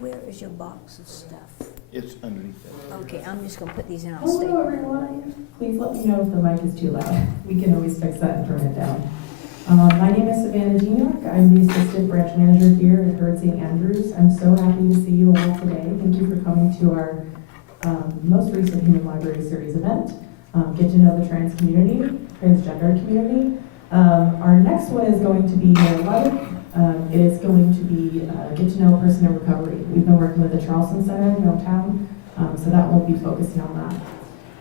Where is your box of stuff? It's underneath that. Okay, I'm just gonna put these in, I'll stay Hello, with it everyone. later. Please let me know if the mic is too loud. We can always fix that and turn it down. My name is Savannah Geniak. I'm the Assistant Branch Manager here at Herd St. Andrews. I'm so happy to see you all today. Thank you for coming to our most recent Human Library Series event. Get to know the trans community, transgender community. Our next one is going to be May 11th. It is going to be Get to Know a Person in Recovery. We've been working with the Charleston Center downtown, so that will be focusing on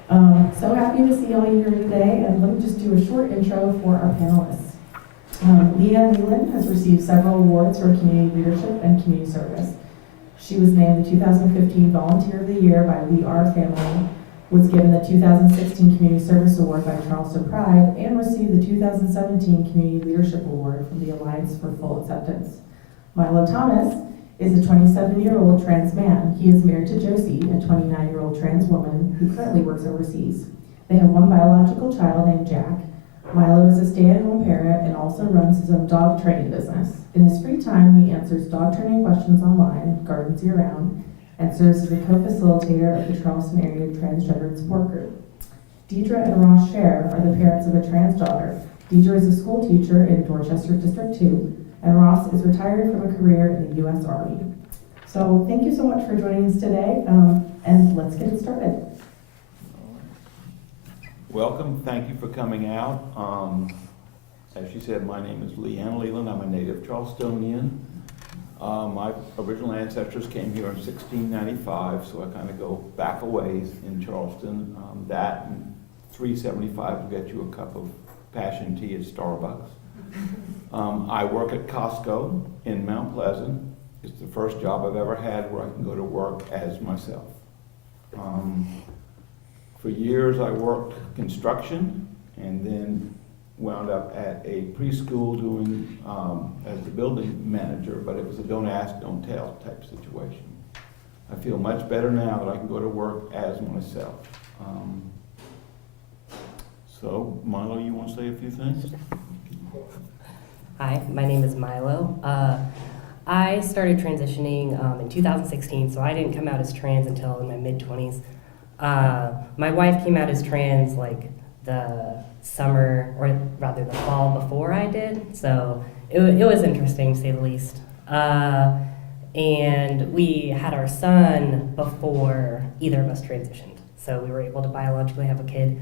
that. So happy to see all you here today, and let me just do a short intro for our panelists. Leanne Leland has received several awards for community leadership and community service. She was named the 2015 Volunteer of the Year by We Are Family, was given the 2016 Community Service Award by Charleston Pride, and received the 2017 Community Leadership Award from the Alliance for Full Acceptance. Milo Thomas is a 27-year-old trans man. He is married to Josie, a 29-year-old trans woman who currently works overseas. They have one biological child named Jack. Milo is a stay-at-home parent and also runs his own dog training business. In his free time, he answers dog training questions online, gardens year-round, and serves as a co-facilitator of the Charleston area transgender support group. Deidre and Ross Scher are the parents of a trans daughter. Deidre is a school teacher in Dorchester District 2, and Ross is retired from a career in the U.S. Army. So thank you so much for joining us today, and let's get it started. Welcome, thank you for coming out. As she said, my name is Leanne Leland. I'm a native Charlestonian. My original ancestors came here in 1695, so I kind of go back a ways in Charleston. That and 375 will get you a cup of passion tea at Starbucks. I work at Costco in Mount Pleasant. It's the first job I've ever had where I can go to work as myself. For years I worked construction and then wound up at a preschool doing as the building manager, but it was a don't ask, don't tell type situation. I feel much better now that I can go to work as myself. So Milo, you want to say a few things? Hi, my name is Milo. I started transitioning in 2016, so I didn't come out as trans until in my mid-20s. My wife came out as trans like the summer, or rather the fall before I did, so it was interesting to say the least. And we had our son before either of us transitioned, so we were able to biologically have a kid.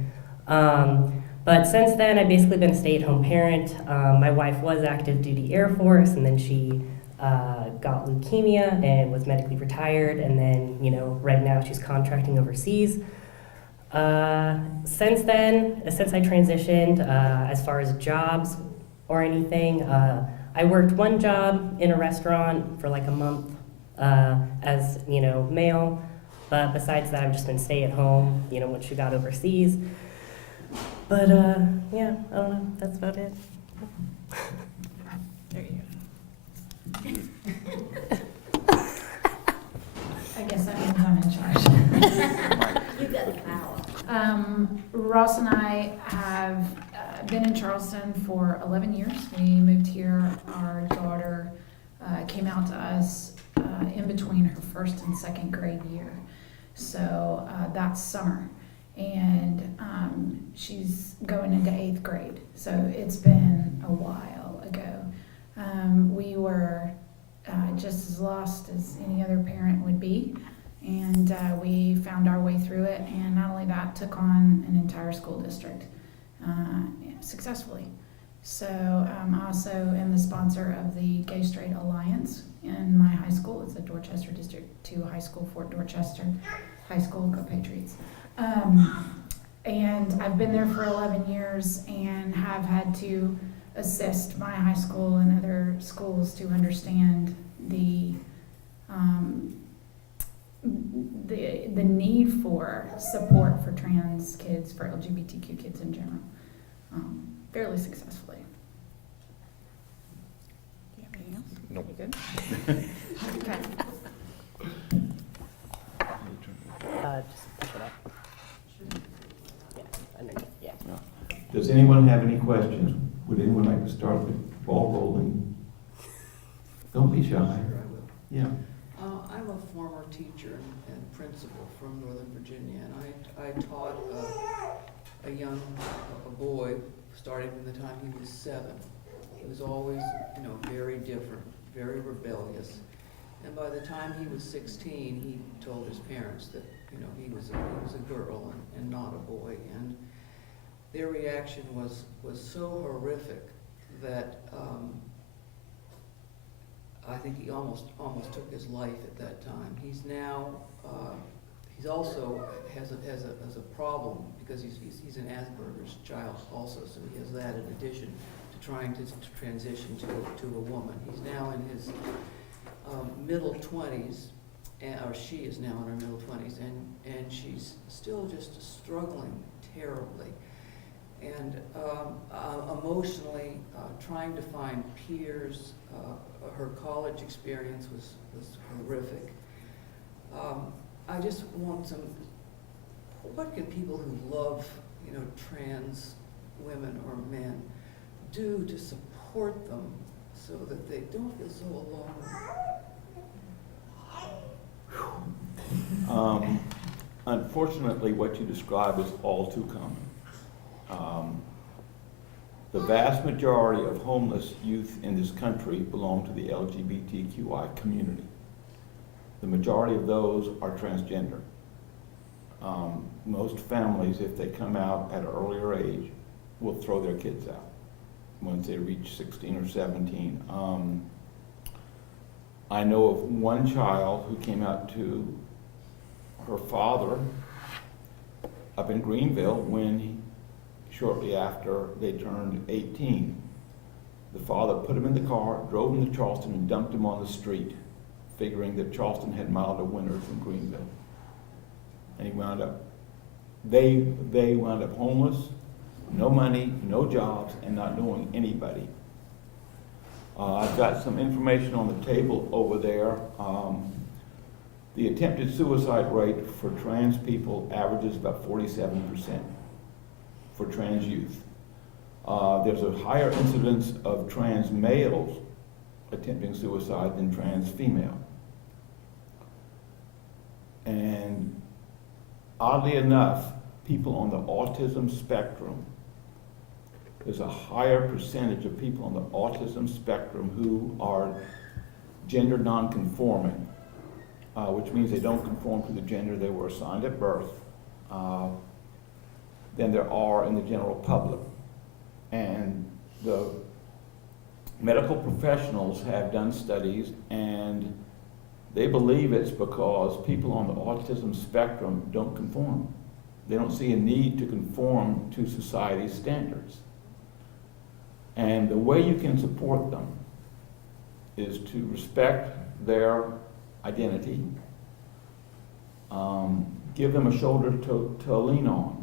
But since then, I've basically been a stay-at-home parent. My wife was active duty Air Force, and then she got leukemia and was medically retired, and then, right now she's contracting overseas. Since then, since I transitioned, as far as jobs or anything, I worked one job in a restaurant for like a month as, male, but besides that, I've just been stay at home, when she got overseas. But, yeah, I don't know, that's about it. There you go. I guess that means I'm in charge. You got the power. Ross and I have been in Charleston for 11 years. We moved here. Our daughter came out to us in between her first and second grade year. So that's summer. And she's going into 8th grade. So it's been a while ago. We were just as lost as any other parent would be. And we found our way through it, and not only that, took on an entire school district successfully. So I also am the sponsor of the Gay Straight Alliance in my high school. It's a Dorchester District 2 high school, Fort Dorchester High School, Go Patriots. And I've been there for 11 years and have had to assist my high school and other schools to understand the need for support for trans kids, for LGBTQ kids in general, fairly successfully. Do you have anything else? Nope. You good? Okay. Just push it up. Yeah, underneath, yeah. Does anyone have any questions? Would anyone like to start the ball rolling? Don't be shy. Yeah. I will former teacher and principal from Northern Virginia, and I taught a boy starting from the time he was 7. He was always, very different, very rebellious. And by the time he was 16, he told his parents that, he was a girl and not a boy. And their reaction was so horrific that I think he almost took his life at that time. He's now, he's also has a problem because he's an Asperger's child also, so he has that in addition to trying to transition to a woman. He's now in his middle 20s, or she is now in her middle 20s, and she's still just struggling terribly. And emotionally, trying to find peers, her college experience was horrific. I just want what can people who love, trans women or men do to support them so that they don't feel so alone? Unfortunately, what you describe is all too common. The vast majority of homeless youth in this country belong to the LGBTQI community. The majority of those are transgender. Most families, if they come out at an earlier age, will throw their kids out once they reach 16 or 17. I know of one child who came out to her father up in Greenville shortly after they turned 18. The father put him in the car, drove him to Charleston, and dumped him on the street, figuring that Charleston had milder winters than Greenville. And they wound up homeless, no money, no jobs, and not knowing anybody. I've got some information on the table over there. The attempted suicide rate for trans people averages about 47% for trans youth. There's a higher incidence of trans males attempting suicide than trans female. And oddly enough, people on the autism spectrum, there's a higher percentage of people on the autism spectrum who are gender non-conforming, which means they don't conform to the gender they were assigned at birth, than there are in the general public. And the medical professionals have done studies, and they believe it's because people on the autism spectrum don't conform. They don't see a need to conform to society's standards. And the way you can support them is to respect their identity, give them a shoulder to lean on,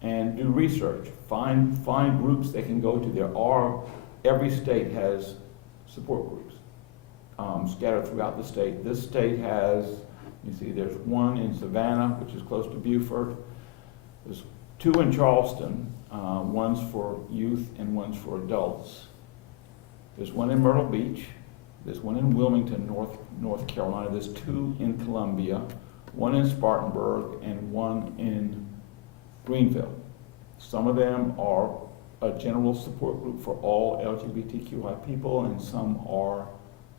and do research. Find groups they can go to. Every state has support groups scattered throughout the state. This state has, there's one in Savannah, which is close to Beaufort. There's 2 in Charleston. One's for youth and one's for adults. There's one in Myrtle Beach. There's one in Wilmington, North Carolina. There's 2 in Columbia, one in Spartanburg, and one in Greenville. Some of them are a general support group for all LGBTQI people, and some are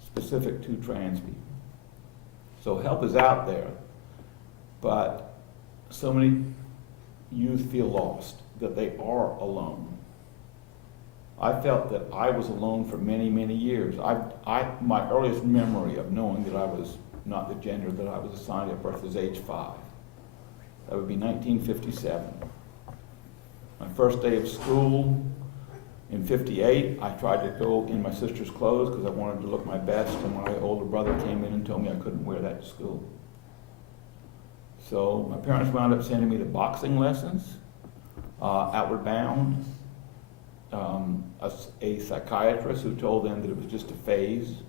specific to trans people. So help is out there, but so many youth feel lost, that they are alone. I felt that I was alone for many, many years. My earliest memory of knowing that I was not the gender that I was assigned at birth was age 5. That would be 1957. My first day of school in 58, I tried to go in my sister's clothes because I wanted to look my best, and my older brother came in and told me I couldn't wear that to school. So my parents wound up sending me to boxing lessons, Outward Bound, a psychiatrist who told them that it was just a phase.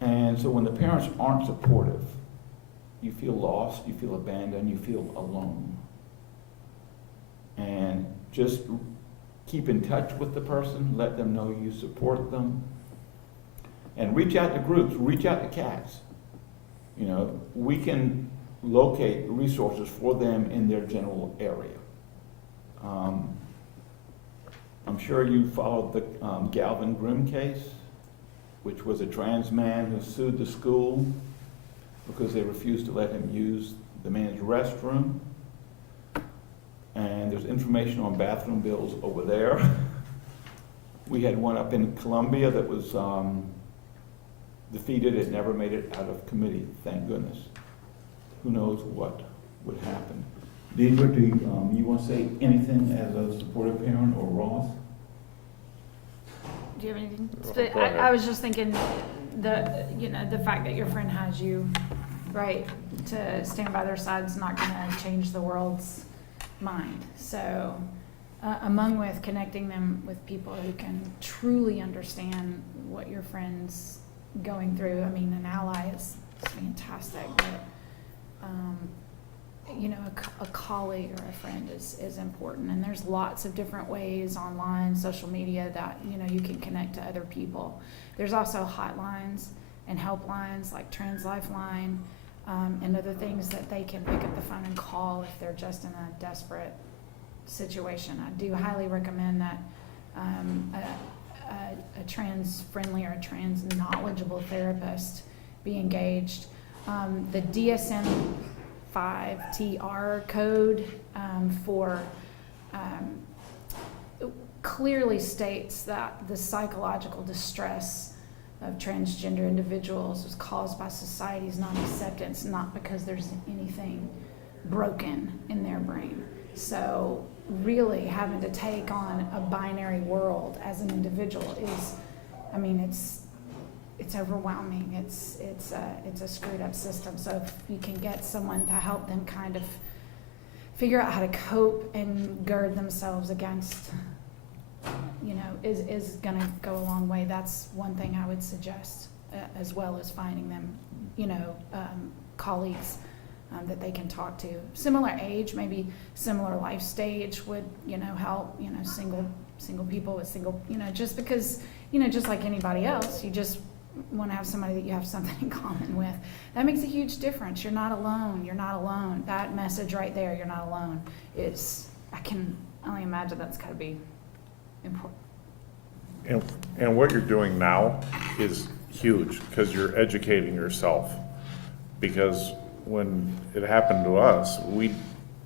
And so when the parents aren't supportive, you feel lost, you feel abandoned, you feel alone. And just keep in touch with the person, let them know you support them, and reach out to groups, reach out to CATS. You know, we can locate resources for them in their general area. I'm sure you followed the Galvin Grimm case, which was a trans man who sued the school because they refused to let him use the man's restroom. And there's information on bathroom bills over there. We had one up in Columbia that was defeated. It never made it out of committee, thank goodness. Who knows what would happen. Deidre, do you want to say anything as a supportive parent, or Ross? Do you have anything? Go ahead. I was just thinking the fact that your friend has you, right, to stand by their side is not gonna change the world's mind. So, among with connecting them with people who can truly understand what your friend's going through. I mean, an ally is fantastic, but a colleague or a friend is important. And there's lots of different ways online, social media, that you can connect to other people. There's also hotlines and helplines like Trans Lifeline, and other things that they can pick up the phone and call if they're just in a desperate situation. I do highly recommend that a trans-friendly or a trans-knowledgeable therapist be engaged. The DSM-5 code clearly states that the psychological distress of transgender individuals is caused by society's non-acceptance, not because there's anything broken in their brain. So really having to take on a binary world as an individual is, it's overwhelming. It's a screwed up system. So if you can get someone to help them kind of figure out how to cope and gird themselves against, is gonna go a long way. That's one thing I would suggest, as well as finding them, colleagues that they can talk to. Similar age, maybe similar life stage would, help, single people with single, just because, just like anybody else, you just want to have somebody that you have something in common with. That makes a huge difference. You're not alone. You're not alone. That message right there, you're not alone, I can only imagine that's got to be important. And what you're doing now is huge, because you're educating yourself. Because when it happened to us, we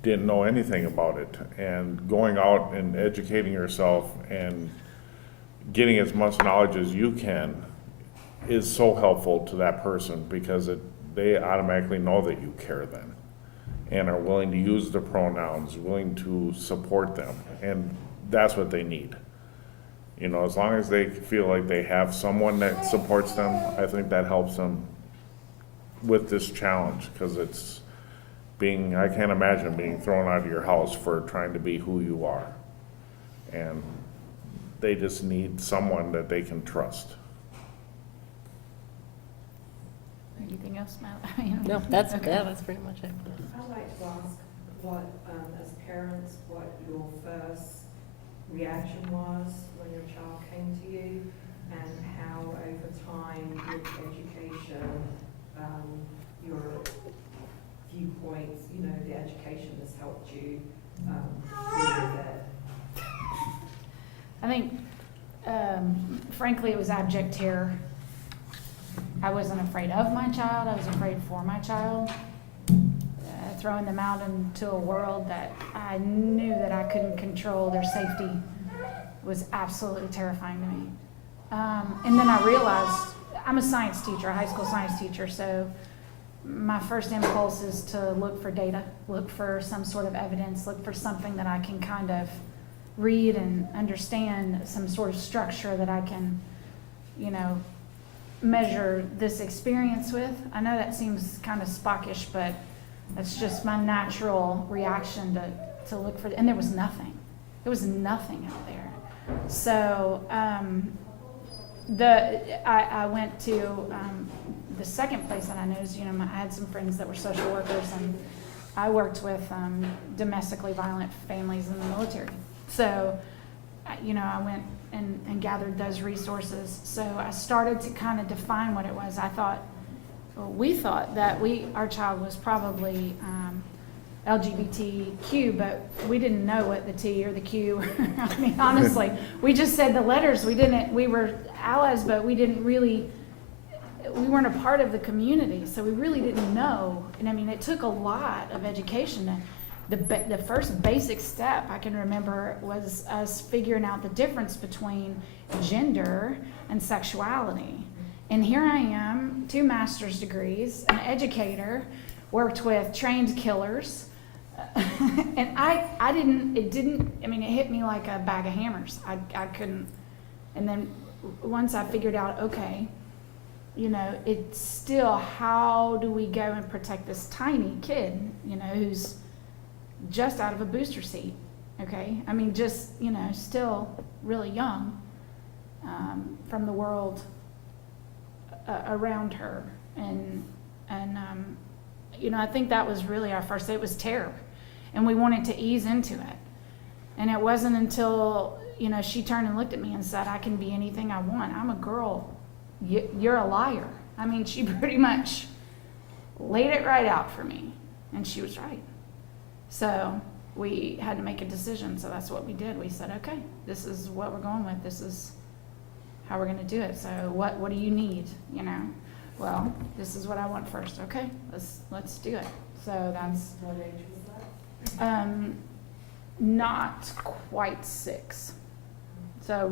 didn't know anything about it. And going out and educating yourself and getting as much knowledge as you can is so helpful to that person, because they automatically know that you care then and are willing to use the pronouns, willing to support them. And that's what they need. As long as they feel like they have someone that supports them, I think that helps them with this challenge, because I can't imagine being thrown out of your house for trying to be who you are. And they just need someone that they can trust. Anything else, Matt? No, that's Okay. that's pretty much it. I'd like to ask what, as parents, what your first reaction was when your child came to you, and how over time with education, your viewpoints, the education has helped you deal with it. I think, frankly, it was abject terror. I wasn't afraid of my child. I was afraid for my child. Throwing them out into a world that I knew that I couldn't control their safety was absolutely terrifying to me. And then I realized I'm a science teacher, a high school science teacher, so my first impulse is to look for data, look for some sort of evidence, look for something that I can kind of read and understand, some sort of structure that I can, measure this experience with. I know that seems kind of Spockish, but that's just my natural reaction to look for, and there was nothing. There was nothing out there. So I went to the second place that I noticed, I had some friends that were social workers, and I worked with domestically violent families in the military. So, I went and gathered those resources. So I started to kind of define what it was. I thought, we thought that our child was probably LGBTQ, but we didn't know what the T or the Q. I mean, honestly, we just said the letters. We were allies, but we weren't a part of the community, so we really didn't know. And I mean, it took a lot of education. The first basic step I can remember was us figuring out the difference between gender and sexuality. And here I am, 2 master's degrees, an educator, worked with trained killers. And it hit me like a bag of hammers. I couldn't, and then once I figured out, okay, it's still, how do we go and protect this tiny kid, who's just out of a booster seat, okay? I mean, just, still really young, from the world around her. And I think that was really our first, it was terror. And we wanted to ease into it. And it wasn't until, she turned and looked at me and said, I can be anything I want. I'm a girl. You're a liar. I mean, she pretty much laid it right out for me. And she was right. So we had to make a decision. So that's what we did. We said, okay, this is what we're going with. This is how we're going to do it. So what do you need? Well, this is what I want first. Okay, let's do it. So that's, What age was that? not quite 6. So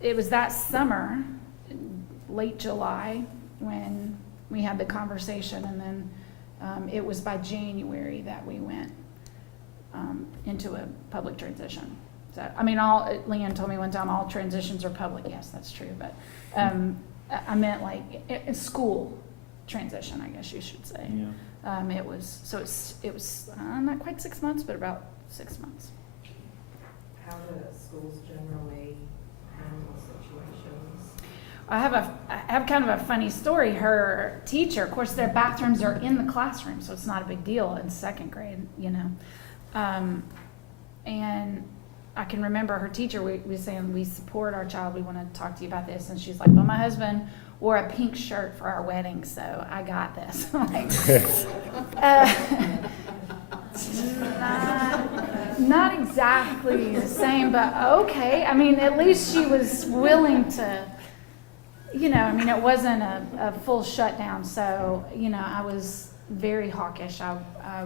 it was that summer, late July, when we had the conversation, and then it was by January that we went into a public transition. So, I mean, Leanne told me one time, all transitions are public. Yes, that's true, but I meant like a school transition, I guess you should say. Yeah. It was not quite 6 months, but about 6 months. How do schools generally handle situations? I have kind of a funny story. Her teacher, of course, their bathrooms are in the classroom, so it's not a big deal in 2nd grade, and I can remember her teacher, we were saying, we support our child, we want to talk to you about this, and she's like, well, my husband wore a pink shirt for our wedding, so I got this. I'm like, not exactly the same, but okay. I mean, at least she was willing to, it wasn't a full shutdown, so, I was very hawkish. I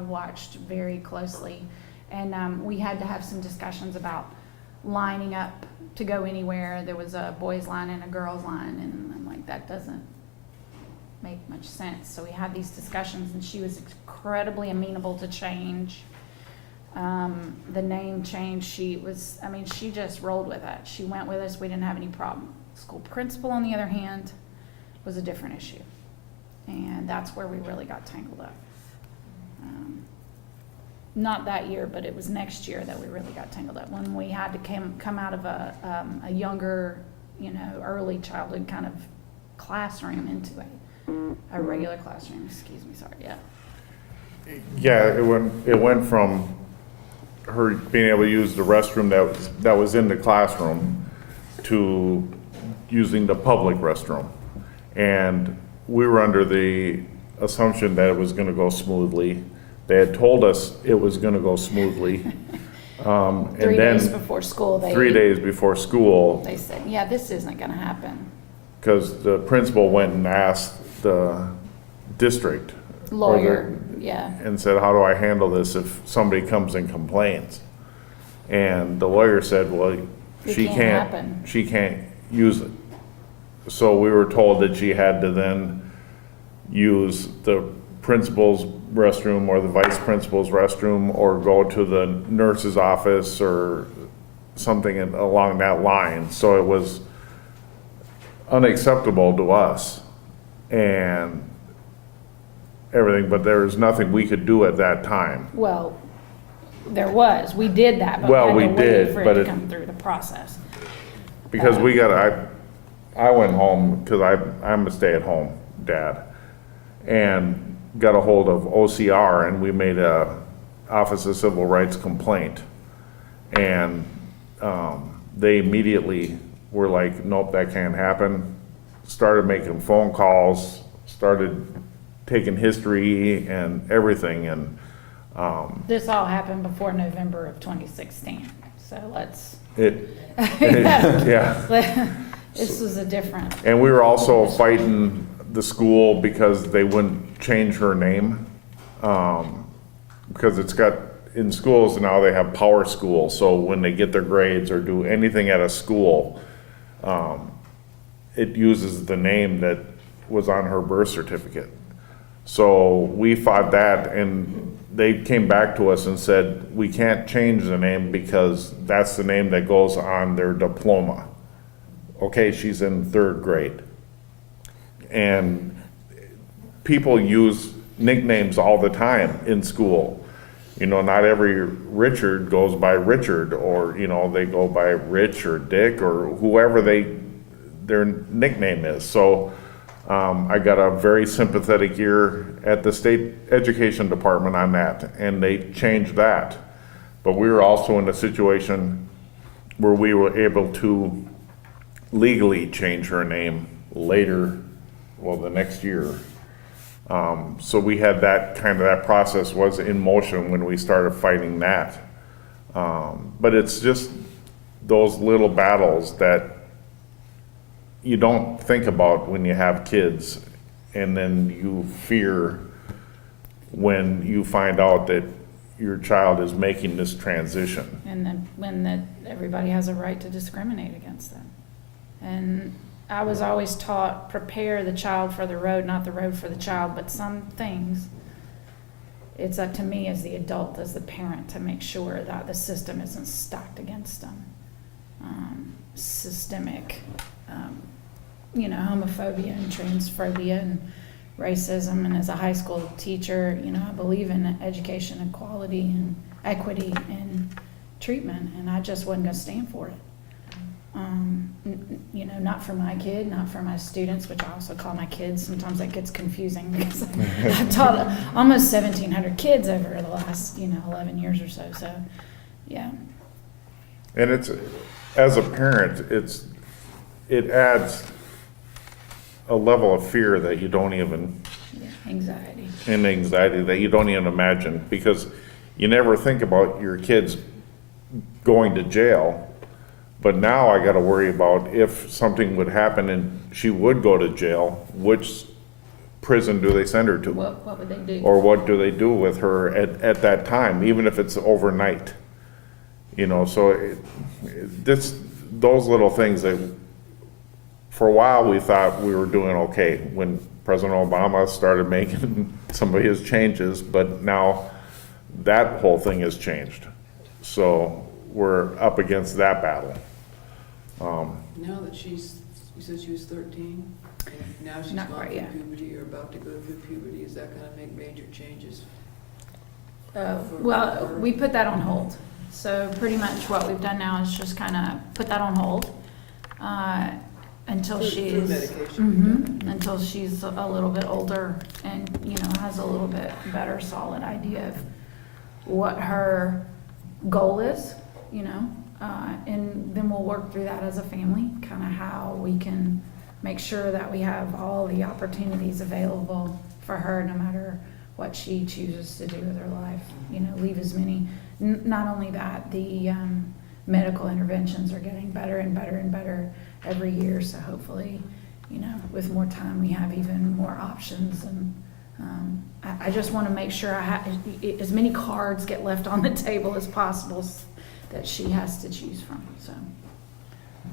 watched very closely, and we had to have some discussions about lining up to go anywhere. There was a boys' line and a girls' line, and I'm like, that doesn't make much sense. So we had these discussions, and she was incredibly amenable to change. The name change, she just rolled with it. She went with us. We didn't have any problem. School principal, on the other hand, was a different issue. And that's where we really got tangled up. Not that year, but it was next year that we really got tangled up, when we had to come out of a younger, early childhood kind of classroom into a regular classroom. Excuse me, sorry, yeah. Yeah, it went from her being able to use the restroom that was in the classroom to using the public restroom. And we were under the assumption that it was going to go smoothly. They had told us it was going to go smoothly. And 3 then days before school, 3 days before school, they said, yeah, this isn't going to happen. because the principal went and asked the district Lawyer, yeah. and said, how do I handle this if somebody comes and complains? And the lawyer said, well, she can't can't happen. she can't use it. So we were told that she had to then use the principal's restroom or the vice principal's restroom, or go to the nurse's office or something along that line. So it was unacceptable to us and everything, but there was nothing we could do at that time. Well, there was. We did that, but Well, we we had to wait did, for but it it- to come through the process. Because I went home, because I'm a stay-at-home dad, and got a hold of OCR, and we made a Office of Civil Rights complaint. And they immediately were like, nope, that can't happen. started making phone calls, started taking history and everything, and This all happened before November of 2016, so let's. yeah. This was a different. And we were also fighting the school because they wouldn't change her name. Because it's got, in schools now they have power school, so when they get their grades or do anything at a school, it uses the name that was on her birth certificate. So we fought that, and they came back to us and said, we can't change the name because that's the name that goes on their diploma. Okay, she's in 3rd grade. And people use nicknames all the time in school. You know, not every Richard goes by Richard, or, you know, they go by Rich or Dick or whoever their nickname is. So I got a very sympathetic ear at the state education department on that, and they changed that. But we were also in a situation where we were able to legally change her name later, well, the next year. So we had that process was in motion when we started fighting that. But it's just those little battles that you don't think about when you have kids, and then you fear when you find out that your child is making this transition. And then when everybody has a right to discriminate against them. And I was always taught, prepare the child for the road, not the road for the child. But some things, it's up to me as the adult, as the parent, to make sure that the system isn't stacked against them. Systemic, homophobia and transphobia and racism. And as a high school teacher, I believe in education equality and equity and treatment, and I just wasn't going to stand for it. Not for my kid, not for my students, which I also call my kids. Sometimes that gets confusing because I've taught almost 1,700 kids over the last, 11 years or so. So, yeah. And it's, as a parent, it adds a level of fear that you don't even, Anxiety. and anxiety that you don't even imagine, because you never think about your kids going to jail. But now I got to worry about if something would happen and she would go to jail, which prison do they send her to? What would they do? Or what do they do with her at that time, even if it's overnight? So those little things that for a while we thought we were doing okay when President Obama started making some of his changes, but now that whole thing has changed. So we're up against that battle. Now that you said she was 13, and now she's Not gone quite through yet. puberty or about to go through puberty, is that gonna make major changes? Well, we put that on hold. So pretty much what we've done now is just kind of put that on hold until Through she's medication. until she's a little bit older and has a little bit better solid idea of what her goal is, and then we'll work through that as a family, kind of how we can make sure that we have all the opportunities available for her, no matter what she chooses to do with her life. Leave as many. Not only that, the medical interventions are getting better and better and better every year. So hopefully, with more time, we have even more options. And I just want to make sure I have as many cards get left on the table as possible that she has to choose from. So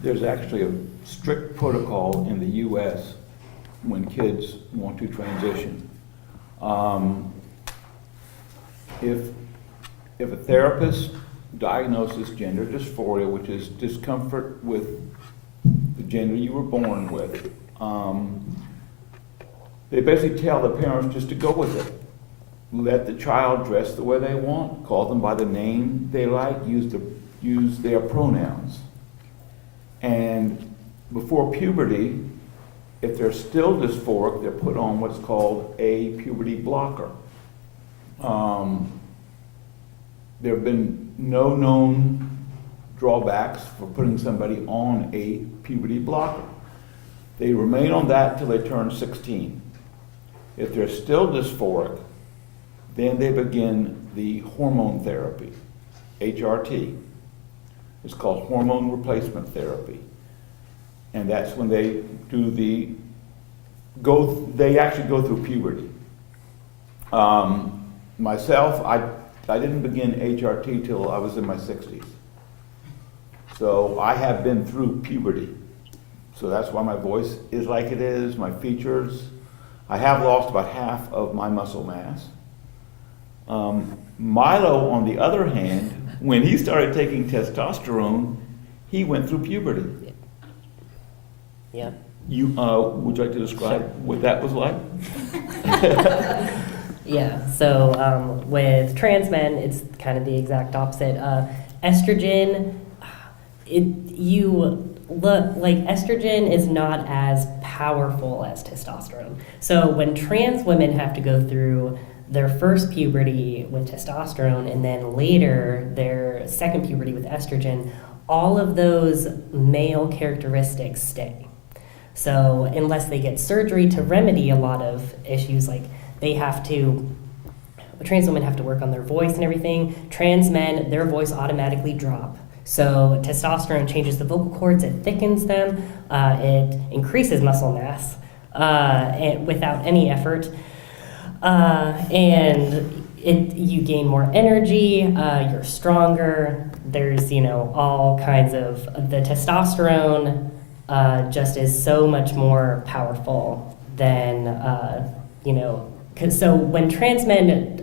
There's actually a strict protocol in the U.S. when kids want to transition. If a therapist diagnoses gender dysphoria, which is discomfort with the gender you were born with, they basically tell the parents just to go with it. Let the child dress the way they want, call them by the name they like, use their pronouns. And before puberty, if they're still dysphoric, they're put on what's called a puberty blocker. There have been no known drawbacks for putting somebody on a puberty blocker. They remain on that till they turn 16. If they're still dysphoric, then they begin the hormone therapy, HRT. It's called hormone replacement therapy. And that's when they do they actually go through puberty. Myself, I didn't begin HRT till I was in my 60s. So I have been through puberty. So that's why my voice is like it is, my features. I have lost about half of my muscle mass. Milo, on the other hand, when he started taking testosterone, he went through puberty. Yeah. You, would you like to describe what that was like? Yeah, so with trans men, it's kind of the exact opposite. Estrogen, estrogen is not as powerful as testosterone. So when trans women have to go through their first puberty with testosterone and then later their second puberty with estrogen, all of those male characteristics stay. So unless they get surgery to remedy a lot of issues, like trans women have to work on their voice and everything. Trans men, their voice automatically drop. So testosterone changes the vocal cords, it thickens them, it increases muscle mass and without any effort. And you gain more energy, you're stronger. There's, all kinds of, the testosterone just is so much more powerful than, so when trans men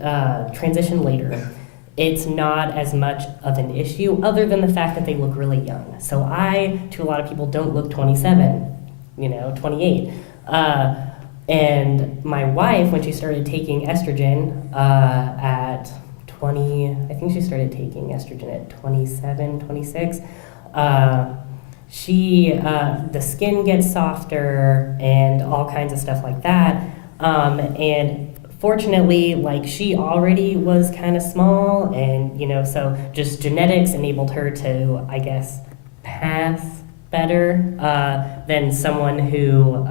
transition later, it's not as much of an issue other than the fact that they look really young. So to a lot of people, don't look 27, 28. And my wife, when she started taking estrogen at 20, I think she started taking estrogen at 27, 26, the skin gets softer and all kinds of stuff like that. And fortunately, she already was kind of small, and so just genetics enabled her to, I guess, pass better than someone who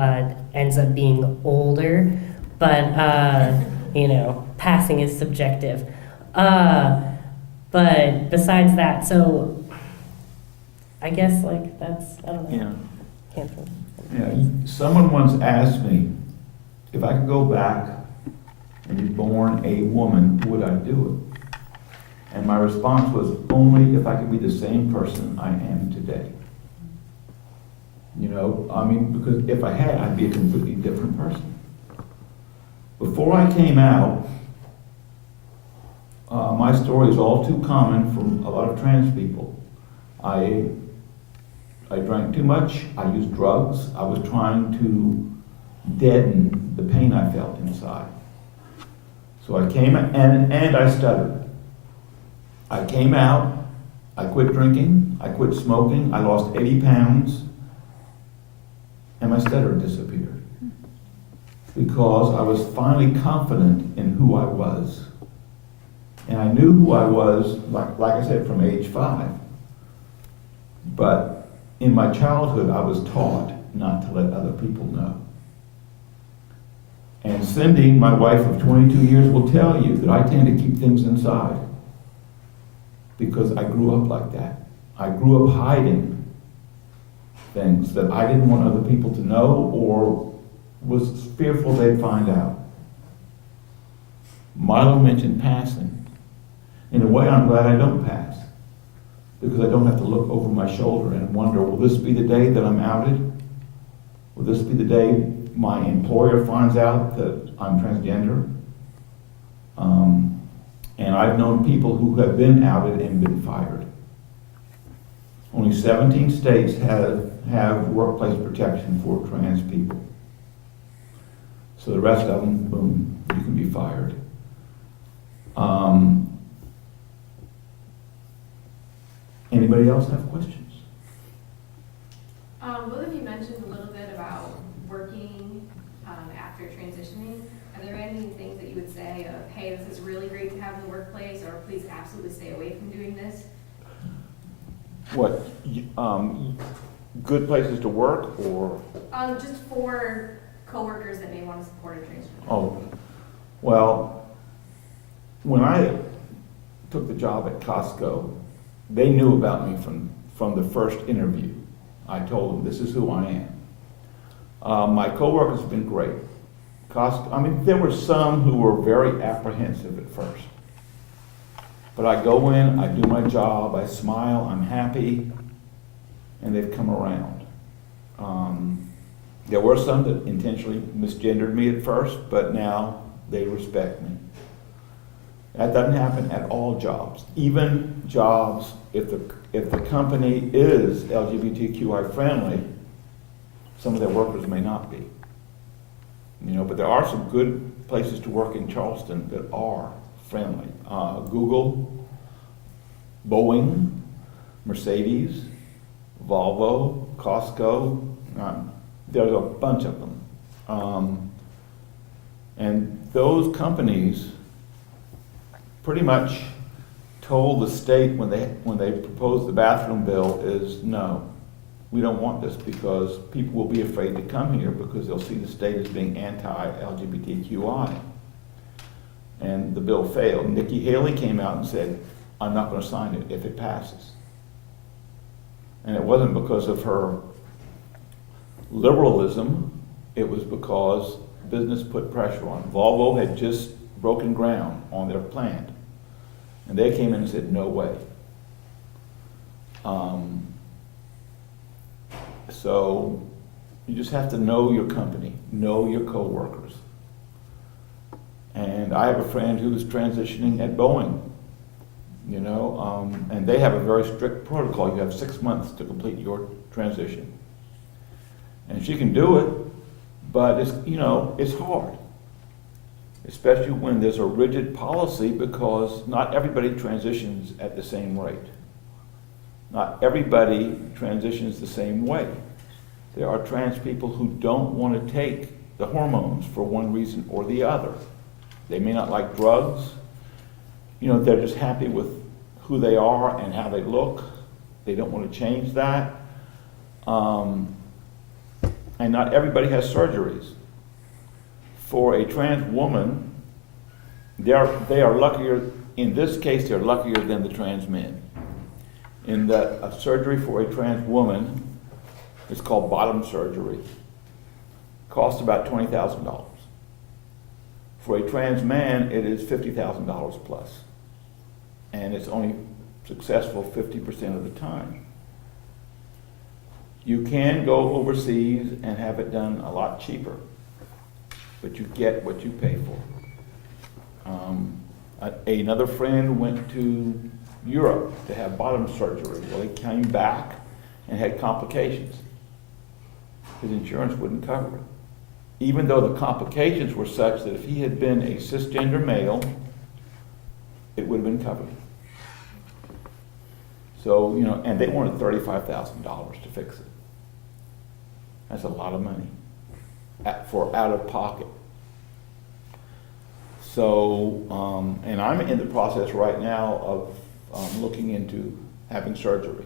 ends up being older. But passing is subjective. But besides that, so I guess that's, I don't know. Yeah. Someone once asked me if I could go back and be born a woman, would I do it? And my response was, only if I could be the same person I am today. Because if I had, I'd be a completely different person. Before I came out, my story is all too common for a lot of trans people. I drank too much, I used drugs, I was trying to deaden the pain I felt inside. So I came, and I stuttered. I came out, I quit drinking, I quit smoking, I lost 80 pounds, and my stutter disappeared. Because I was finally confident in who I was. And I knew who I was, like I said, from age 5. But in my childhood, I was taught not to let other people know. And Cindy, my wife of 22 years, will tell you that I tend to keep things inside because I grew up like that. I grew up hiding things that I didn't want other people to know or was fearful they'd find out. Milo mentioned passing. In a way, I'm glad I don't pass because I don't have to look over my shoulder and wonder, will this be the day that I'm outed? Will this be the day my employer finds out that I'm transgender? And I've known people who have been outed and been fired. Only 17 states have workplace protection for trans people. So the rest of them, boom, you can be fired. Anybody else have questions? Both of you mentioned a little bit about working after transitioning. Are there any things that you would say of, hey, this is really great to have in the workplace, or please absolutely stay away from doing this? What? good places to work, or, Just for coworkers that may want to support a transgender. oh, well, when I took the job at Costco, they knew about me from the first interview. I told them, this is who I am. My coworkers have been great. I mean, there were some who were very apprehensive at first. But I go in, I do my job, I smile, I'm happy, and they've come around. There were some that intentionally misgendered me at first, but now they respect me. That doesn't happen at all jobs. Even jobs, if the company is LGBTQI friendly, some of their workers may not be. You know, but there are some good places to work in Charleston that are friendly. Google, Boeing, Mercedes, Volvo, Costco, there's a bunch of them. And those companies pretty much told the state when they proposed the bathroom bill is, no, we don't want this because people will be afraid to come here because they'll see the state as being anti-LGBTQI. And the bill failed. Nikki Haley came out and said, I'm not going to sign it if it passes. And it wasn't because of her liberalism, it was because business put pressure on. Volvo had just broken ground on their plant. And they came in and said, no way. So you just have to know your company, know your coworkers. And I have a friend who is transitioning at Boeing, you know, and they have a very strict protocol. You have 6 months to complete your transition. And she can do it, but it's, you know, it's hard. Especially when there's a rigid policy because not everybody transitions at the same rate. Not everybody transitions the same way. There are trans people who don't want to take the hormones for one reason or the other. They may not like drugs. You know, they're just happy with who they are and how they look. They don't want to change that. And not everybody has surgeries. For a trans woman, they are luckier, in this case, they're luckier than the trans men. In that a surgery for a trans woman, it's called bottom surgery, costs about $20,000. For a trans man, it is $50,000 plus. And it's only successful 50% of the time. You can go overseas and have it done a lot cheaper, but you get what you pay for. Another friend went to Europe to have bottom surgery. Well, he came back and had complications. His insurance wouldn't cover it. Even though the complications were such that if he had been a cisgender male, it would have been covered. So, you know, and they wanted $35,000 to fix it. That's a lot of money for out of pocket. So, and I'm in the process right now of looking into having surgery.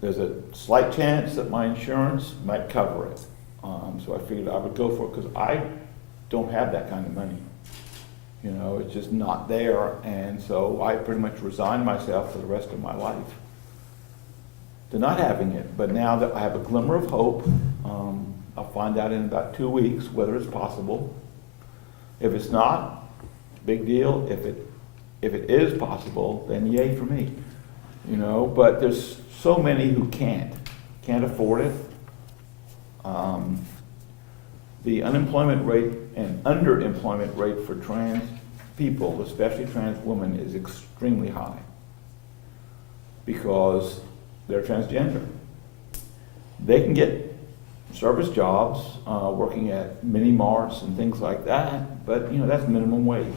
There's a slight chance that my insurance might cover it. So I figured I would go for it because I don't have that kind of money. You know, it's just not there. And so I pretty much resigned myself for the rest of my life to not having it. But now that I have a glimmer of hope, I'll find out in about 2 weeks whether it's possible. If it's not, big deal. If it is possible, then yay for me. You know, but there's so many who can't afford it. The unemployment rate and underemployment rate for trans people, especially trans women, is extremely high because they're transgender. They can get service jobs, working at mini marts and things like that, but you know, that's minimum wage.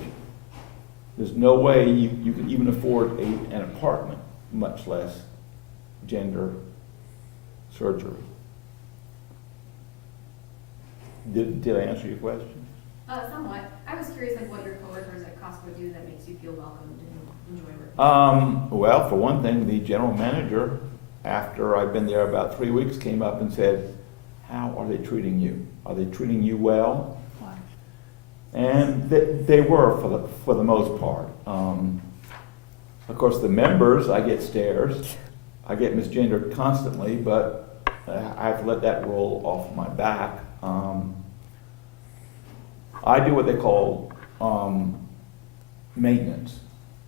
There's no way you can even afford an apartment, much less gender surgery. Did I answer your question? Somewhat. I was curious, like, what your coworkers at Costco do that makes you feel welcomed and enjoy working. Well, for one thing, the general manager after I'd been there about 3 weeks, came up and said, "How are they treating you? Are they treating you well?" Wow. And they were for the most part. Of course, the members, I get stares. I get misgendered constantly, but I have to let that roll off my back. I do what they call maintenance,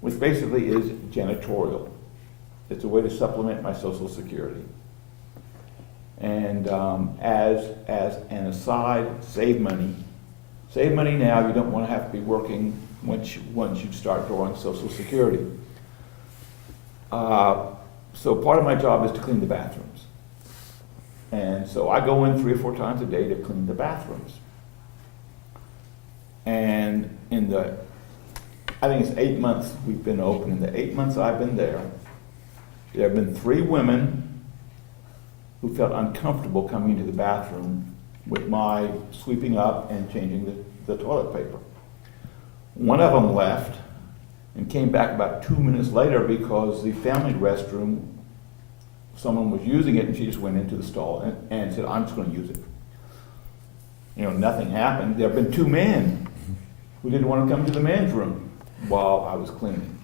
which basically is janitorial. It's a way to supplement my Social Security. And as an aside, save money. Save money now. You don't want to have to be working once you start drawing Social Security. So part of my job is to clean the bathrooms. And so I go in 3 or 4 times a day to clean the bathrooms. And I think it's 8 months we've been open. In the 8 months I've been there, there have been 3 women who felt uncomfortable coming into the bathroom with my sweeping up and changing the toilet paper. One of them left and came back about 2 minutes later because the family restroom, someone was using it and she just went into the stall and said, "I'm just going to use it." You know, nothing happened. There have been 2 men who didn't want to come to the men's room while I was cleaning.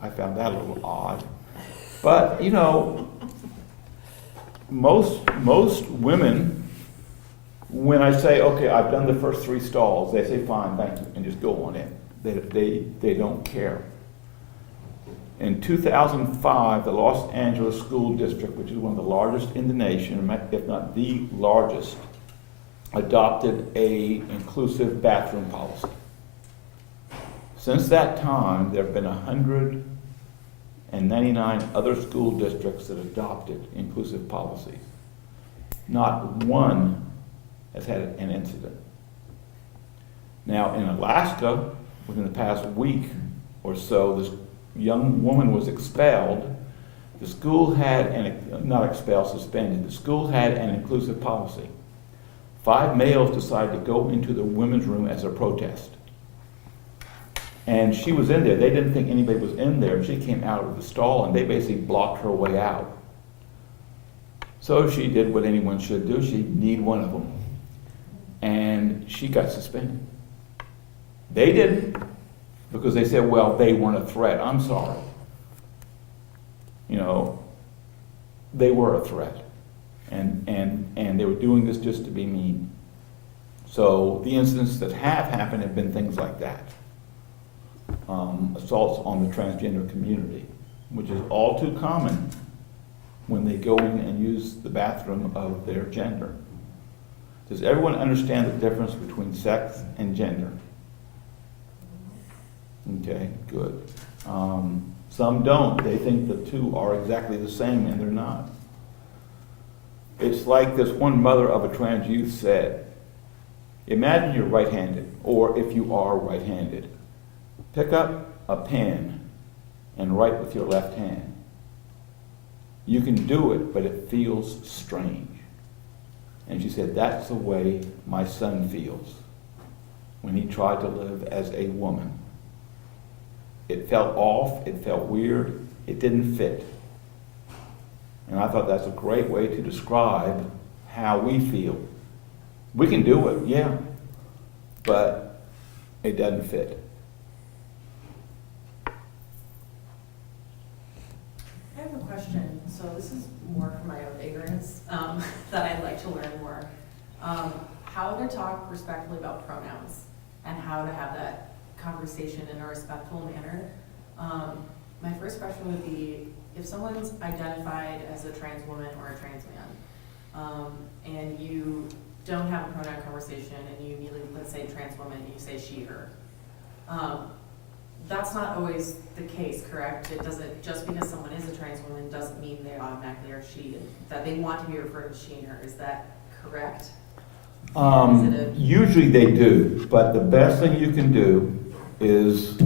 I found that a little odd. But, you know, most women, when I say, "Okay, I've done the first 3 stalls," they say, "Fine, thank you," and just go on in. They don't care. In 2005, the Los Angeles School District, which is one of the largest in the nation, if not the largest, adopted a inclusive bathroom policy. Since that time, there have been 199 other school districts that adopted inclusive policies. Not one has had an incident. Now, in Alaska, within the past week or so, this young woman was expelled. The school had, not expelled, suspended. The school had an inclusive policy. 5 males decided to go into the women's room as a protest. And she was in there. They didn't think anybody was in there. She came out of the stall and they basically blocked her way out. So she did what anyone should do. She kneed one of them. And she got suspended. They didn't, because they said, well, they weren't a threat. I'm sorry. You know, they were a threat. And they were doing this just to be mean. So the incidents that have happened have been things like that. Assaults on the transgender community, which is all too common when they go in and use the bathroom of their gender. Does everyone understand the difference between sex and gender? Okay, good. Some don't. They think the two are exactly the same, and they're not. It's like this one mother of a trans youth said, imagine you're right-handed, or if you are right-handed, pick up a pen and write with your left hand. You can do it, but it feels strange. And she said, that's the way my son feels when he tried to live as a woman. It felt off, it felt weird, it didn't fit. And I thought that's a great way to describe how we feel. We can do it, yeah, but it doesn't fit. I have a question. So this is more from my own ignorance that I'd like to learn more. How to talk respectfully about pronouns and how to have that conversation in a respectful manner. My first question would be, if someone's identified as a trans woman or a trans man, and you don't have a pronoun conversation and you immediately, let's say trans woman, and you say she, her, that's not always the case, correct? It doesn't, just because someone is a trans woman doesn't mean they automatically are she, that they want to be referred to she and her. Is that correct? Usually they do, but the best thing you can do is,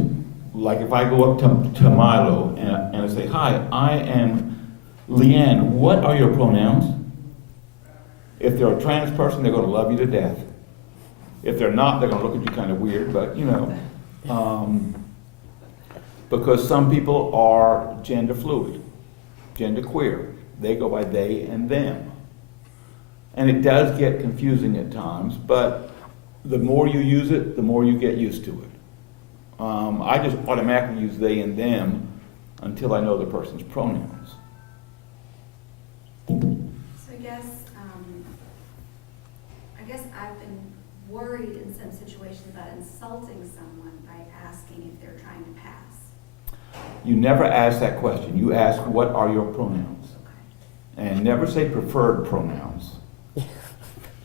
like if I go up to Milo and I say, hi, I am Leanne, what are your pronouns? If they're a trans person, they're going to love you to death. If they're not, they're going to look at you kind of weird, but you know. Because some people are gender fluid, gender queer. They go by they and them. And it does get confusing at times, but the more you use it, the more you get used to it. I just automatically use they and them until I know the person's pronouns. So I guess I've been worried in some situations about insulting someone by asking if they're trying to pass. You never ask that question. You ask, what are your pronouns? And never say preferred pronouns.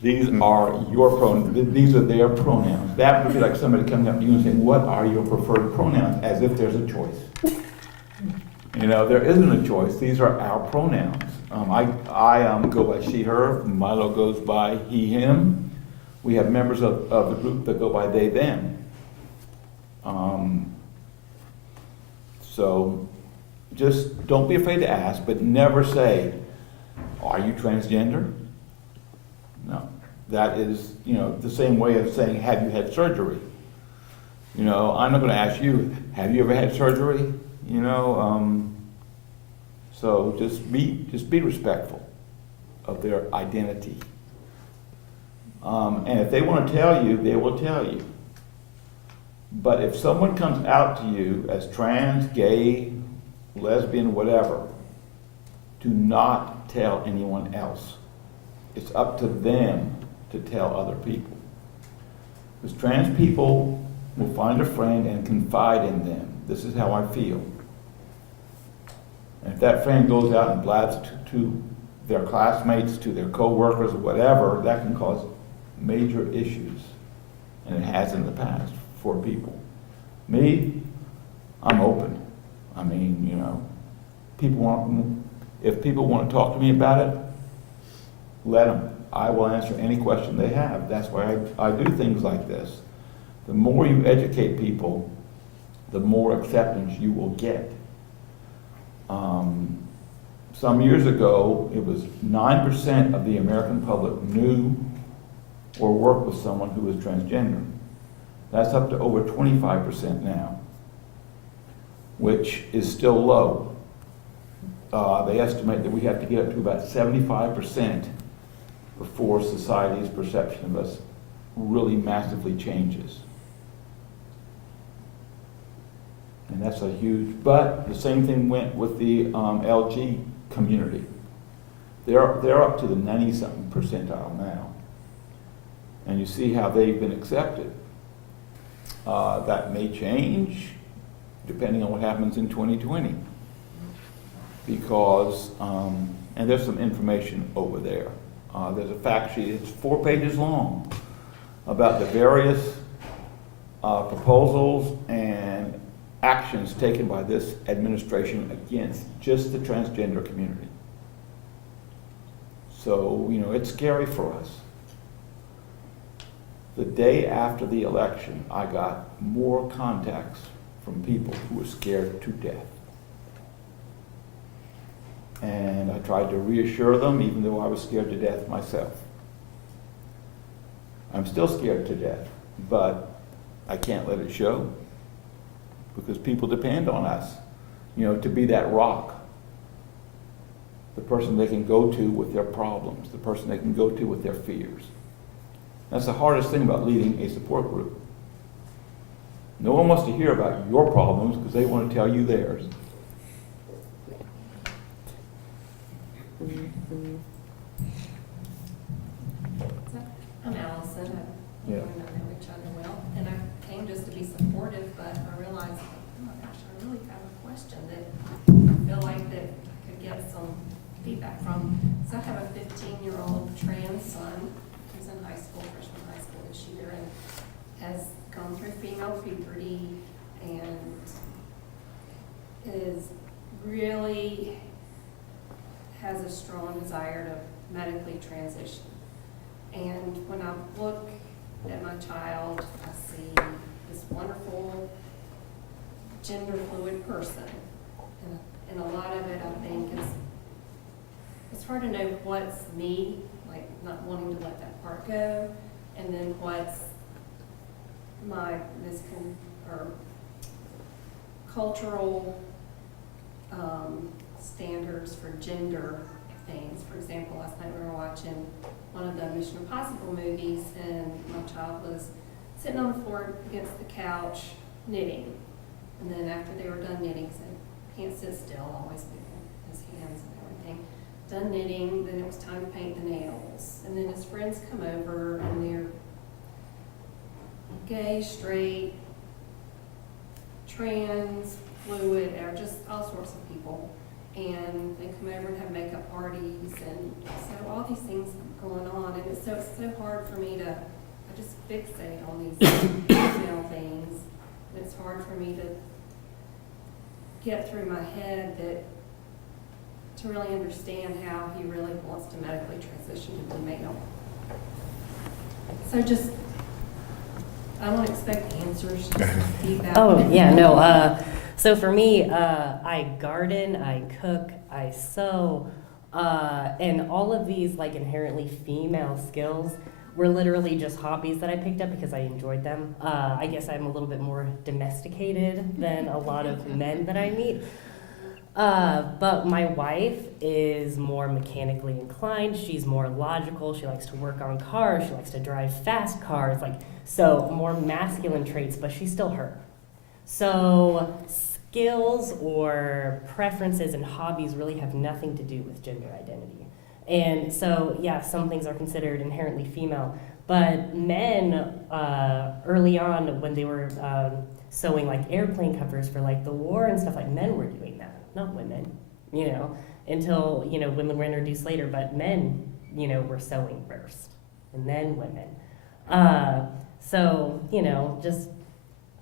These are your pronouns. These are their pronouns. That would be like somebody coming up to you and saying, what are your preferred pronouns? As if there's a choice. You know, there isn't a choice. These are our pronouns. I go by she, her. Milo goes by he, him. We have members of the group that go by they, them. So just don't be afraid to ask, but never say, are you transgender? No. That is, you know, the same way of saying, have you had surgery? You know, I'm not going to ask you, have you ever had surgery? You know, so just be respectful of their identity. And if they want to tell you, they will tell you. But if someone comes out to you as trans, gay, lesbian, whatever, do not tell anyone else. It's up to them to tell other people. Because trans people will find a friend and confide in them. This is how I feel. And if that friend goes out and blabs to their classmates, to their co-workers, whatever, that can cause major issues. And it has in the past for people. Me, I'm open. I mean, you know, if people want to talk to me about it, let them. I will answer any question they have. That's why I do things like this. The more you educate people, the more acceptance you will get. Some years ago, it was 9% of the American public knew or worked with someone who was transgender. That's up to over 25% now, which is still low. They estimate that we have to get up to about 75% before society's perception of us really massively changes. And that's a huge, but the same thing went with the LG community. They're up to the 90-something percentile now. And you see how they've been accepted. That may change depending on what happens in 2020. Because, and there's some information over there. There's a fact sheet, it's 4 pages long, about the various proposals and actions taken by this administration against just the transgender community. So, you know, it's scary for us. The day after the election, I got more contacts from people who were scared to death. And I tried to reassure them, even though I was scared to death myself. I'm still scared to death, but I can't let it show because people depend on us, you know, to be that rock. The person they can go to with their problems, the person they can go to with their fears. That's the hardest thing about leading a support group. No one wants to hear about your problems because they want to tell you theirs. I'm Allison. Yeah. I know each other well, and I came just to be supportive, but I realized, oh my gosh, I really have a question that I feel like that I could get some feedback from. So I have a 15-year-old trans son who's in high school, freshman high school this year, and has gone through female puberty and is really has a strong desire to medically transition. And when I look at my child, I see this wonderful gender fluid person. And a lot of it, I think, is it's hard to know what's me, like not wanting to let that part go, and then what's my or cultural standards for gender things. For example, last night we were watching one of the Mission Impossible movies, and my child was sitting on the floor against the couch knitting. And then after they were done knitting, so can't sit still, always moving his hands and everything. Done knitting, then it was time to paint the nails. And then his friends come over, and they're gay, straight, trans, fluid, or just all sorts of people. And they come over and have makeup parties, and so all these things going on. And it's so hard for me to, I just fixate on these female things. And it's hard for me to get through my head that to really understand how he really wants to medically transition to be male. So just, I don't expect answers, just feedback. Oh, yeah, no. So for me, I garden, I cook, I sew, and all of these like inherently female skills were literally just hobbies that I picked up because I enjoyed them. I guess I'm a little bit more domesticated than a lot of men that I meet. But my wife is more mechanically inclined. She's more logical. She likes to work on cars. She likes to drive fast cars. So more masculine traits, but she's still her. So skills or preferences and hobbies really have nothing to do with gender identity. And so, yeah, some things are considered inherently female, but men, early on when they were sewing like airplane covers for like the war and stuff, like men were doing that, not women, until, women were introduced later, but men, were sewing first, and then women. So, just,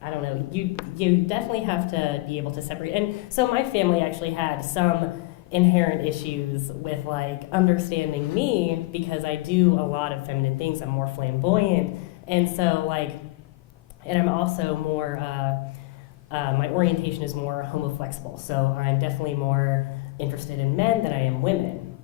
I don't know, you definitely have to be able to separate. And so my family actually had some inherent issues with like understanding me because I do a lot of feminine things. I'm more flamboyant, and so and I'm also more my orientation is more homoflexible, so I'm definitely more interested in men than I am women.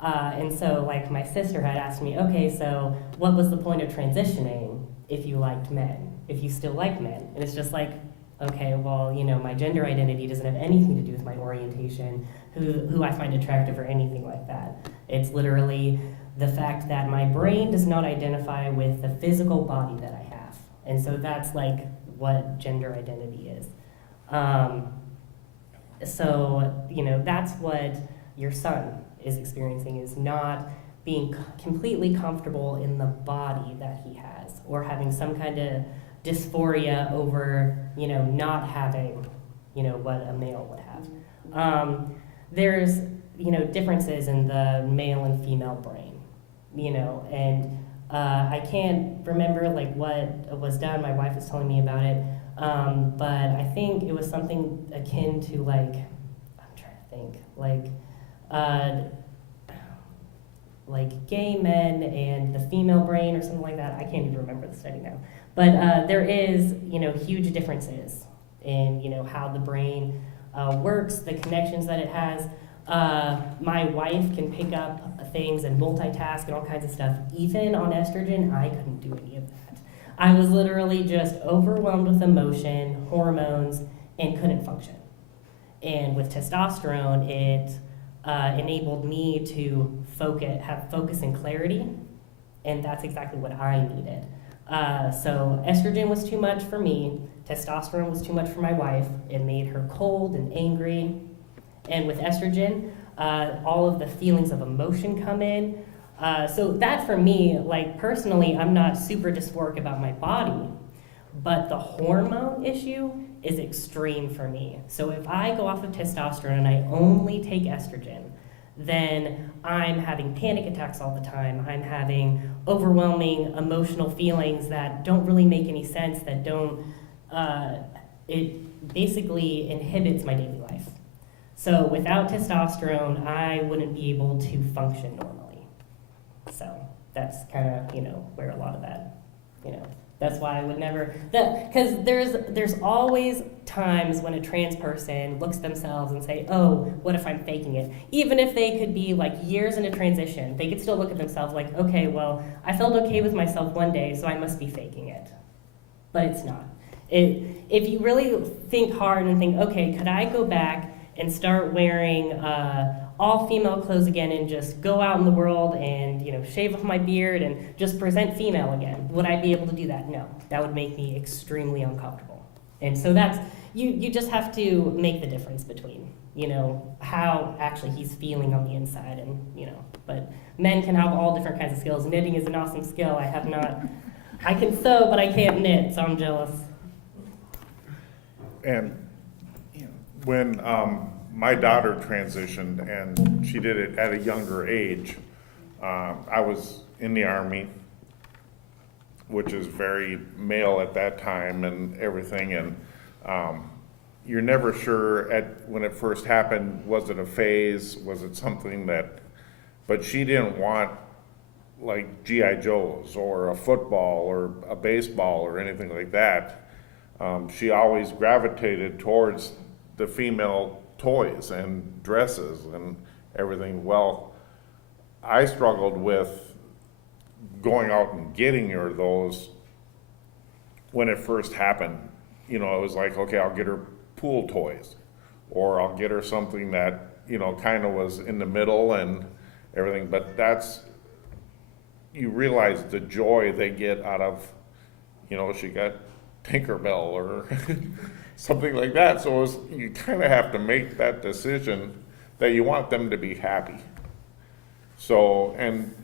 And so like my sister had asked me, okay, so what was the point of transitioning if you liked men, if you still like men? And it's just like, okay, well, my gender identity doesn't have anything to do with my orientation, who I find attractive or anything like that. It's literally the fact that my brain does not identify with the physical body that I have. And so that's like what gender identity is. So, that's what your son is experiencing, is not being completely comfortable in the body that he has, or having some kind of dysphoria over, not having, what a male would have. There's, differences in the male and female brain, and I can't remember what was done. My wife was telling me about it, but I think it was something akin to I'm trying to think, like gay men and the female brain or something like that. I can't even remember the study now. But there is, huge differences in, how the brain works, the connections that it has. My wife can pick up things and multitask and all kinds of stuff. Even on estrogen, I couldn't do any of that. I was literally just overwhelmed with emotion, hormones, and couldn't function. And with testosterone, it enabled me to have focus and clarity, and that's exactly what I needed. So estrogen was too much for me, testosterone was too much for my wife. It made her cold and angry. And with estrogen, all of the feelings of emotion come in. So that for me, personally, I'm not super dysphoric about my body, but the hormone issue is extreme for me. So if I go off of testosterone and I only take estrogen, then I'm having panic attacks all the time. I'm having overwhelming emotional feelings that don't really make any sense, that don't, it basically inhibits my daily life. So without testosterone, I wouldn't be able to function normally. So that's kind of, where a lot of that, that's why I would never, because there's always times when a trans person looks at themselves and say, oh, what if I'm faking it? Even if they could be years into transition, they could still look at themselves like, okay, well, I felt okay with myself one day, so I must be faking it. But it's not. If you really think hard and think, okay, could I go back and start wearing all female clothes again and just go out in the world and, shave off my beard and just present female again, would I be able to do that? No. That would make me extremely uncomfortable. And so that's, you just have to make the difference between, how actually he's feeling on the inside and, but men can have all different kinds of skills. Knitting is an awesome skill. I can sew, but I can't knit, so I'm jealous. And when my daughter transitioned, and she did it at a younger age, I was in the Army, which is very male at that time and everything, and you're never sure when it first happened, was it a phase, was it something but she didn't want like G.I. Joes or a football or a baseball or anything like that. She always gravitated towards the female toys and dresses and everything. Well, I struggled with going out and getting her those when it first happened. It was like, okay, I'll get her pool toys, or I'll get her something that, kind of was in the middle and everything. But you realize the joy they get out of, she got Tinkerbell or something like that. So you kind of have to make that decision that you want them to be happy. So, and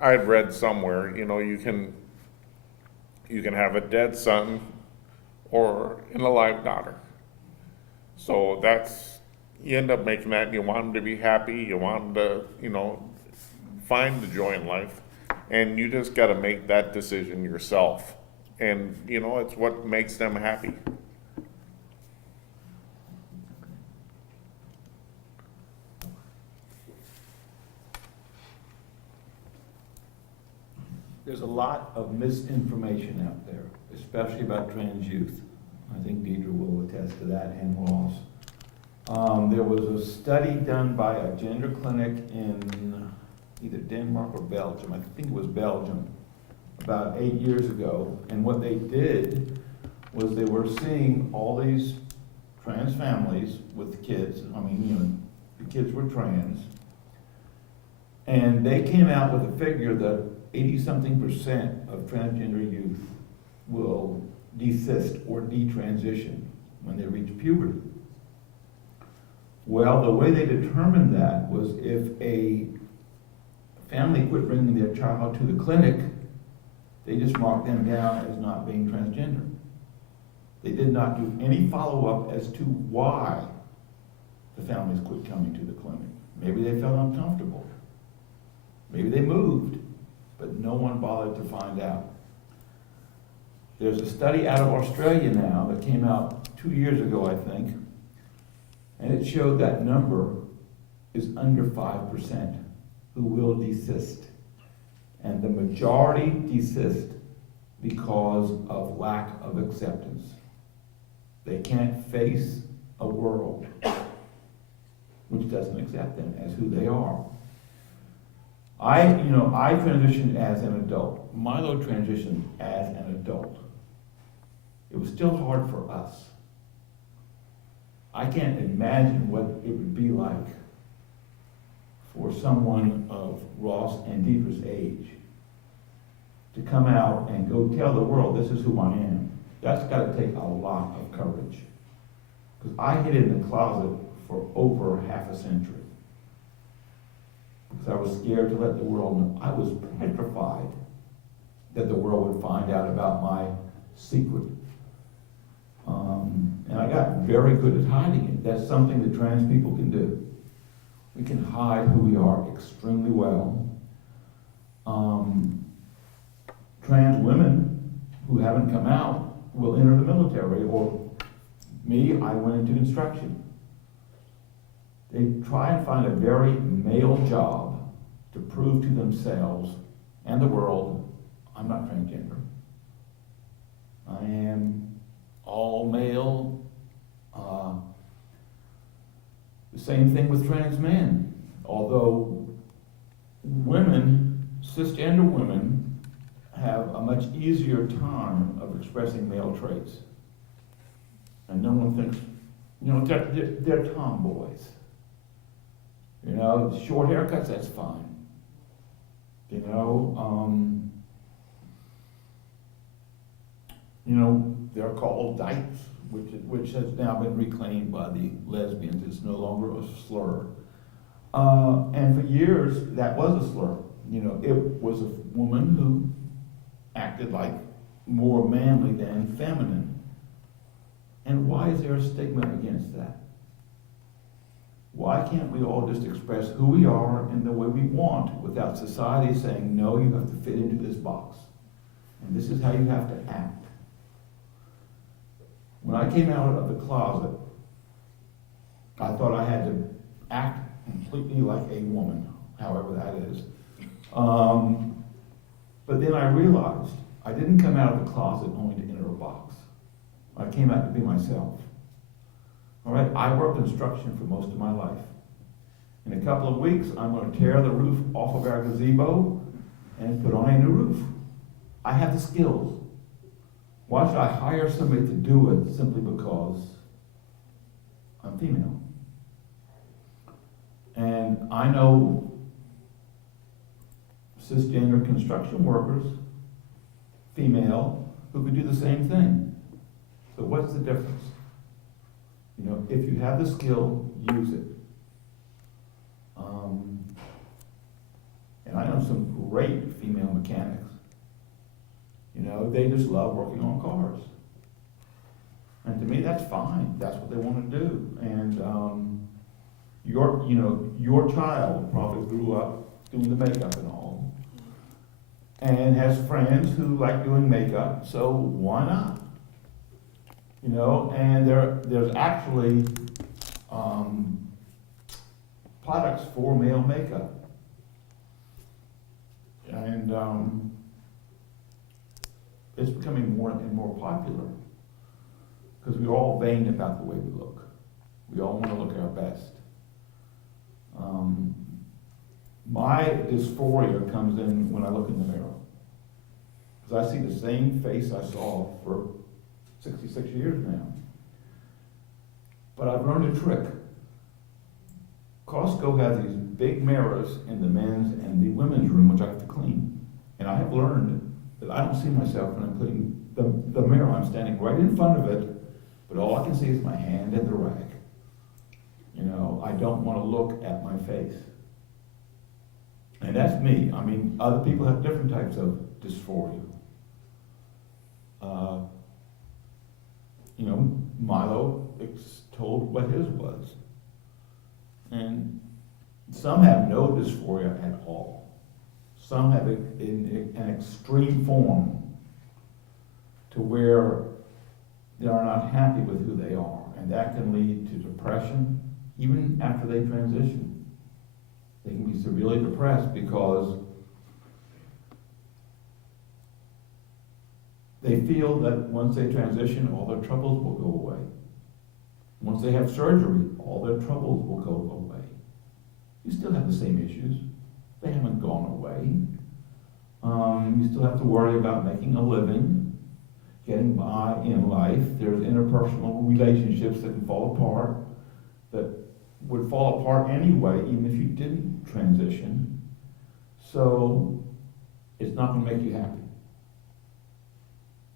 I'd read somewhere, you can have a dead son or an alive daughter. So you end up making that, and you want them to be happy, you want them to, find the joy in life, and you just got to make that decision yourself. And, it's what makes them happy. There's a lot of misinformation out there, especially about trans youth. I think Deidre will attest to that, and Ross. There was a study done by a gender clinic in either Denmark or Belgium, I think it was Belgium, about 8 years ago. And what they did was they were seeing all these trans families with kids. The kids were trans. And they came out with a figure that 80-something% of transgender youth will desist or detransition when they reach puberty. Well, the way they determined that was if a family quit bringing their child to the clinic, they just marked them down as not being transgender. They did not do any follow-up as to why the families quit coming to the clinic. Maybe they felt uncomfortable. Maybe they moved, but no one bothered to find out. There's a study out of Australia now that came out 2 years ago, I think, and it showed that number is under 5% who will desist. And the majority desist because of lack of acceptance. They can't face a world which doesn't accept them as who they are. I transitioned as an adult. Milo transitioned as an adult. It was still hard for us. I can't imagine what it would be like for someone of Ross and Deidre's age to come out and go tell the world, this is who I am. That's got to take a lot of courage. Because I hid in the closet for over half a century. Because I was scared to let the world know. I was petrified that the world would find out about my secret. And I got very good at hiding it. That's something that trans people can do. We can hide who we are extremely well. Trans women who haven't come out will enter the military, or me, I went into instruction. They try and find a very male job to prove to themselves and the world, I'm not transgender. I am all male. The same thing with trans men. Although women, cisgender women, have a much easier time of expressing male traits. And no one thinks, they're tomboys. You know, short haircuts, that's fine. They're called dykes, which has now been reclaimed by the lesbians. It's no longer a slur. And for years, that was a slur. It was a woman who acted like more manly than feminine. And why is there a stigma against that? Why can't we all just express who we are in the way we want without society saying, no, you have to fit into this box. And this is how you have to act. When I came out of the closet, I thought I had to act completely like a woman, however that is. But then I realized I didn't come out of the closet only to enter a box. I came out to be myself. All right, I worked construction for most of my life. In a couple of weeks, I'm going to tear the roof off of our gazebo and put on a new roof. I have the skills. Why should I hire somebody to do it simply because I'm female? And I know cisgender construction workers, female, who could do the same thing. So what's the difference? If you have the skill, use it. And I know some great female mechanics. They just love working on cars. And to me, that's fine. That's what they want to do. And your child probably grew up doing the makeup and all, and has friends who like doing makeup. So why not? And there's actually products for male makeup. And it's becoming more and more popular because we're all vain about the way we look. We all want to look our best. My dysphoria comes in when I look in the mirror, because I see the same face I saw for 66 years now. But I've learned a trick. Costco has these big mirrors in the men's and the women's room, which I have to clean. And I have learned that I don't see myself when I'm cleaning the mirror. I'm standing right in front of it, but all I can see is my hand and the rag. I don't want to look at my face. And that's me. I mean, other people have different types of dysphoria. Milo told what his was. And some have no dysphoria at all. Some have it in an extreme form to where they are not happy with who they are. And that can lead to depression, even after they transition. They can be severely depressed because they feel that once they transition, all their troubles will go away. Once they have surgery, all their troubles will go away. You still have the same issues. They haven't gone away. You still have to worry about making a living, getting by in life. There's interpersonal relationships that can fall apart, that would fall apart anyway, even if you didn't transition. So it's not going to make you happy.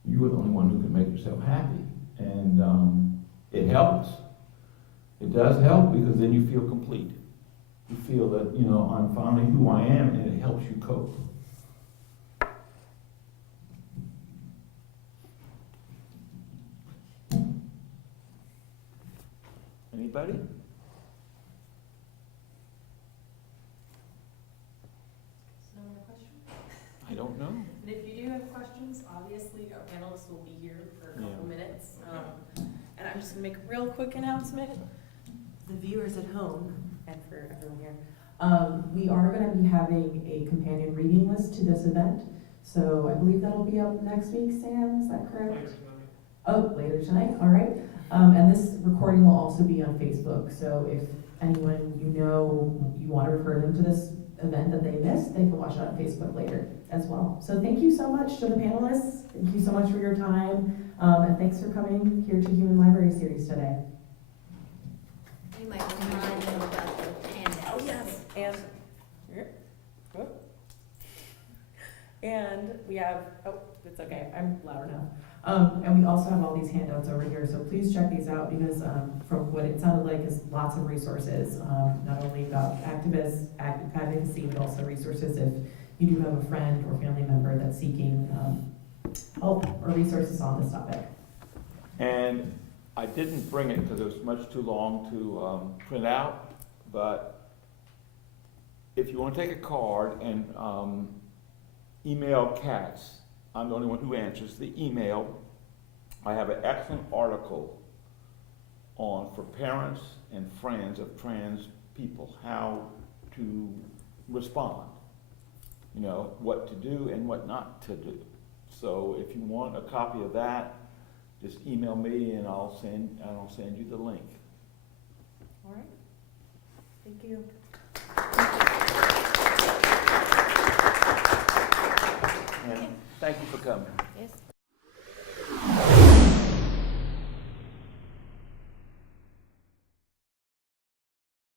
You are the only one who can make yourself happy. And it helps. It does help because then you feel complete. You feel that, I'm finally who I am, and it helps you cope. Anybody? No more questions? I don't know. And if you do have questions, obviously our panelists will be here for a couple minutes. And I'm just gonna make a real quick announcement. The viewers at home and for everyone here, we are gonna be having a companion reading list to this event. So I believe that'll be up next week, Sam, is that correct? Oh, later tonight, all right. And this recording will also be on Facebook. So if anyone you want to refer them to this event that they missed, they can watch it on Facebook later as well. So thank you so much to the panelists. Thank you so much for your time. And thanks for coming here to Human Library Series today. You might remind them about the handout. Oh, yeah. And, and we have, oh, it's okay, I'm loud enough. And we also have all these handouts over here, so please check these out because from what it sounded like is lots of resources, not only about advocacy, but also resources if you do have a friend or family member that's seeking help or resources on this topic. And I didn't bring it because it was much too long to print out, but if you want to take a card and email Katz, I'm the only one who answers the email. I have an excellent article on for parents and friends of trans people, how to respond, you know, what to do and what not to do. So if you want a copy of that, just email me and I'll send you the link. All right. Thank you. And thank you for coming. Yes.